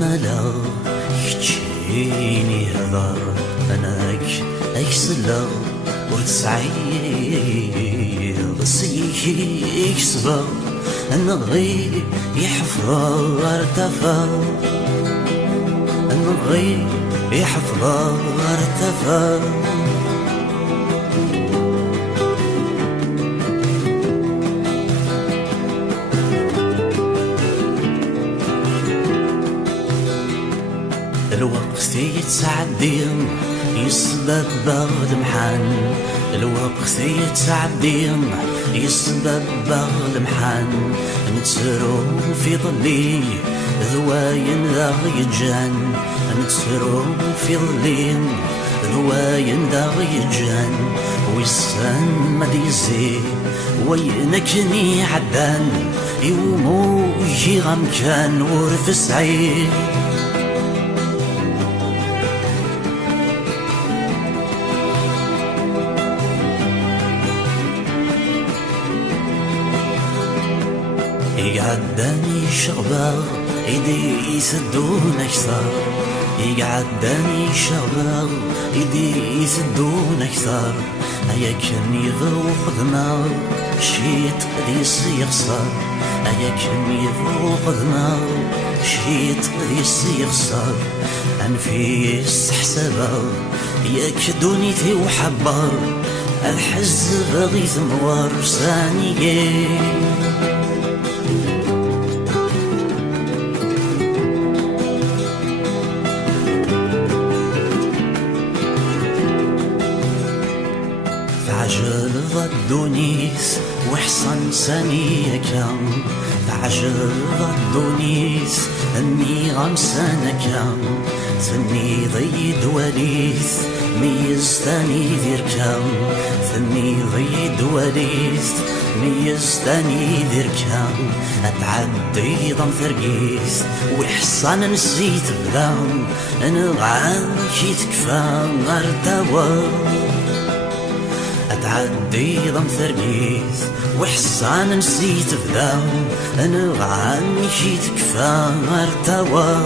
ملا كتشيني هضر أناك أكسلا ورتسعيد سيك صبر أنا غير يحفظ ارتفع أنا غير يحفظ ارتفع الوقت يتعدي يسبب بغد محن الوقت يتعدي يسبب بغد محن نتسرو في ظلي ذواين ذا يجان نتسرو في ظلي ذواين ذا يجان ويسان مديزي وينكني عدان يومو يجي غمكان ورث سعيد يقعدني شغبة ايدي يسدون اكثر يقعدني شغبة ايدي يسدون اكثر هيا كان يذوق دماغ شيت قديس يخسر هيا كان يذوق دماغ شيت قديس يخسر انفيس حسابه ياك دونيتي وحبر الحز بغي ثمور ثانية تعجل ضدونيس وحصن سنية كم تعجل ضدونيس اني غمسانة كم ثني ضيد وليث ميز ثاني ذير كم ثني ضيد وليث ميز ثاني ذير كم اتعدي ضم ثرقيث وحصن نسيت بلام انا غانكي تكفى غردوا اتعدي ضم ثرقيث وحصان نسيت بذاو انا غاني شي تكفى مرتوى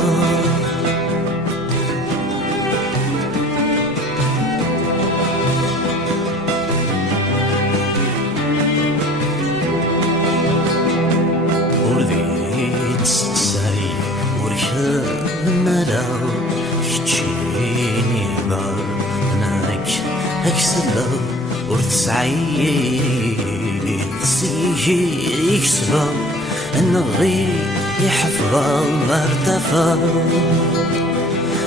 ورذيت ستساي وركملا كتشيني هضر اناك اكسلا ورتسعيد سيك صبر أنا غير يحفظ ارتفع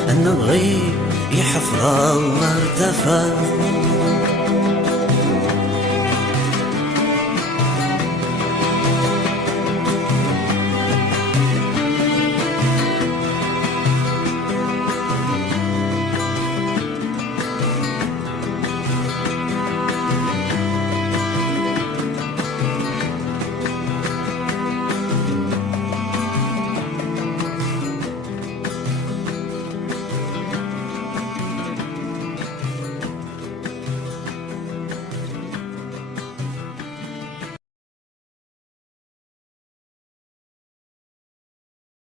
أنا غير يحفظ ارتفع